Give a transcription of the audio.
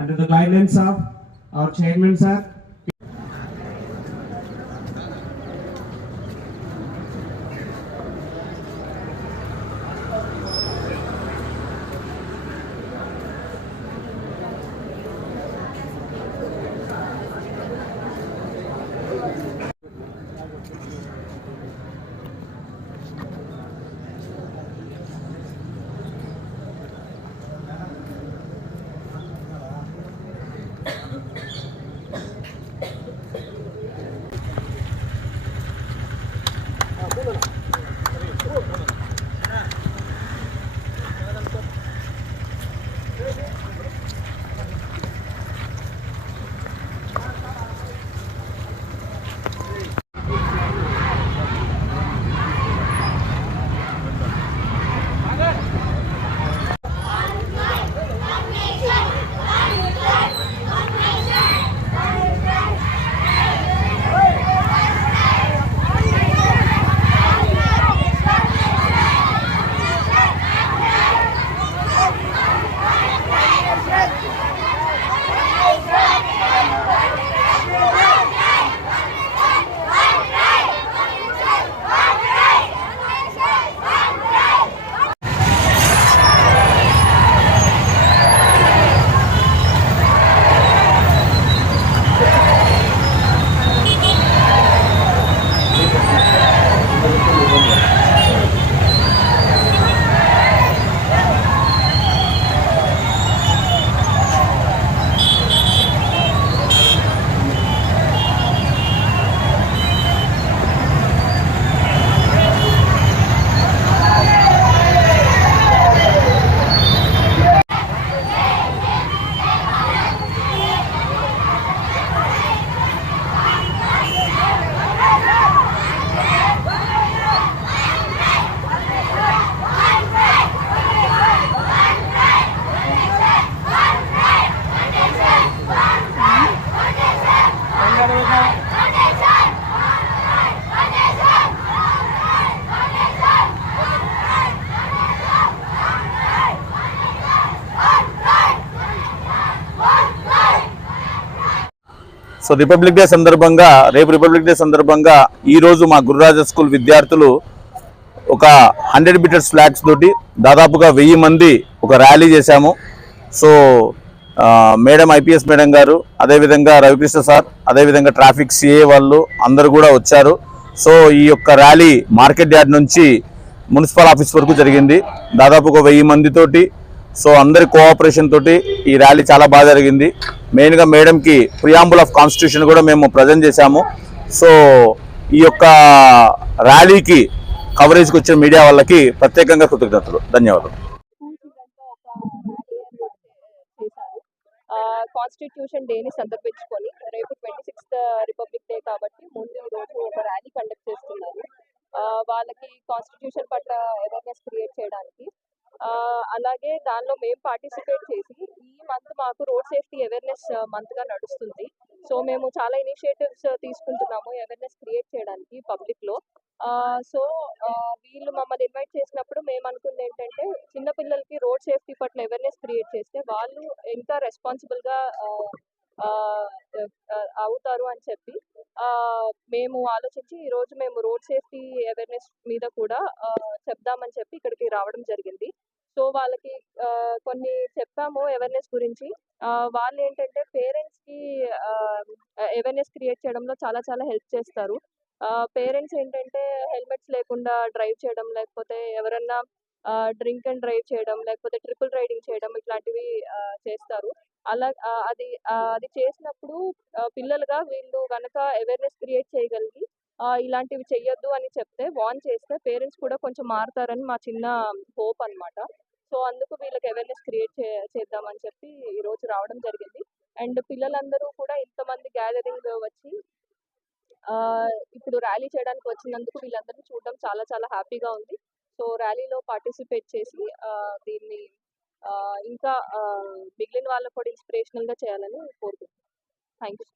under the guidance of our chairman, sir. So republic day సందర్భంగా రేపు republic day సందర్భంగా ఈరోజు మా గురురాజ స్కూల్ విద్యార్థులు ఒక 100 మీటర్స్ ఫ్లాగ్స్ తోటి దాదాపుగా 1000 మంది ఒక ర్యాలీ చేశాము. సో మేడం ఐపీఎస్ మేడం గారు, అదేవిధంగా రవికృష్ణ సార్, అదేవిధంగా ట్రాఫిక్ సిఏ వాళ్ళు అందరూ కూడా వచ్చారు. సో ఈ యొక్క ర్యాలీ మార్కెట్ యార్డ్ నుంచి మున్సిపల్ ఆఫీస్ వరకు జరిగింది. దాదాపుగా 1000 మందితోటి. సో అందరి కోఆపరేషన్ తోటి ఈ ర్యాలీ చాలా బాగా జరిగింది. మెయిన్గా మేడంకి ప్రియాంబుల్ ఆఫ్ కాన్స్టిట్యూషన్ కూడా మేము ప్రజెంట్ చేశాము. సో ఈ యొక్క ర్యాలీకి కవరేజ్కి వచ్చిన మీడియా వాళ్ళకి ప్రత్యేకంగా కృతజ్ఞతలు, ధన్యవాదాలు. కాన్స్టిట్యూషన్ డేని సందర్భించుకొని రేపు 26th రిపబ్లిక్ డే కాబట్టి ముందు రోజు ఒక ర్యాలీ కండక్ట్ చేస్తున్నారు. వాళ్ళకి కాన్స్టిట్యూషన్ పట్ల అవేర్నెస్ క్రియేట్ చేయడానికి. అలాగే దానిలో మేము పార్టిసిపేట్ చేసి ఈ మంత్ మాకు రోడ్ సేఫ్టీ అవేర్నెస్ మంత్గా నడుస్తుంది. సో మేము చాలా ఇనిషియేటివ్స్ తీసుకుంటున్నాము అవేర్నెస్ క్రియేట్ చేయడానికి పబ్లిక్లో. సో వీళ్ళు మమ్మల్ని ఇన్వైట్ చేసినప్పుడు మేము అనుకుంది ఏంటంటే చిన్నపిల్లలకి రోడ్ సేఫ్టీ పట్ల అవేర్నెస్ క్రియేట్ చేస్తే వాళ్ళు ఇంకా రెస్పాన్సిబుల్గా అవుతారు అని చెప్పి మేము ఆలోచించి ఈరోజు మేము రోడ్ సేఫ్టీ అవేర్నెస్ మీద కూడా చెప్దామని చెప్పి ఇక్కడికి రావడం జరిగింది. సో వాళ్ళకి కొన్ని చెప్పాము అవేర్నెస్ గురించి. వాళ్ళు ఏంటంటే పేరెంట్స్కి అవేర్నెస్ క్రియేట్ చేయడంలో చాలా చాలా హెల్ప్ చేస్తారు. పేరెంట్స్ ఏంటంటే హెల్మెట్స్ లేకుండా డ్రైవ్ చేయడం, లేకపోతే ఎవరన్నా డ్రింక్ అండ్ డ్రైవ్ చేయడం, లేకపోతే ట్రిపుల్ రైడింగ్ చేయడం ఇట్లాంటివి చేస్తారు. అలా అది చేసినప్పుడు పిల్లలుగా వీళ్ళు కనుక అవేర్నెస్ క్రియేట్ చేయగలిగి ఇలాంటివి చెయ్యొద్దు అని చెప్తే, వార్న్ చేస్తే పేరెంట్స్ కూడా కొంచెం మారుతారని మా చిన్న హోప్ అనమాట. సో అందుకు వీళ్ళకి అవేర్నెస్ క్రియేట్ చేద్దామని చెప్పి ఈరోజు రావడం జరిగింది. అండ్ పిల్లలందరూ కూడా ఇంతమంది గ్యాదరింగ్ వచ్చి ఇప్పుడు ర్యాలీ చేయడానికి వచ్చినందుకు వీళ్ళందరినీ చూడడం చాలా చాలా హ్యాపీగా ఉంది. సో ర్యాలీలో పార్టిసిపేట్ చేసి దీన్ని ఇంకా మిగిలిన వాళ్ళకు కూడా ఇన్స్పిరేషనల్గా చేయాలని కోరుకుంటున్నాను. Thank you.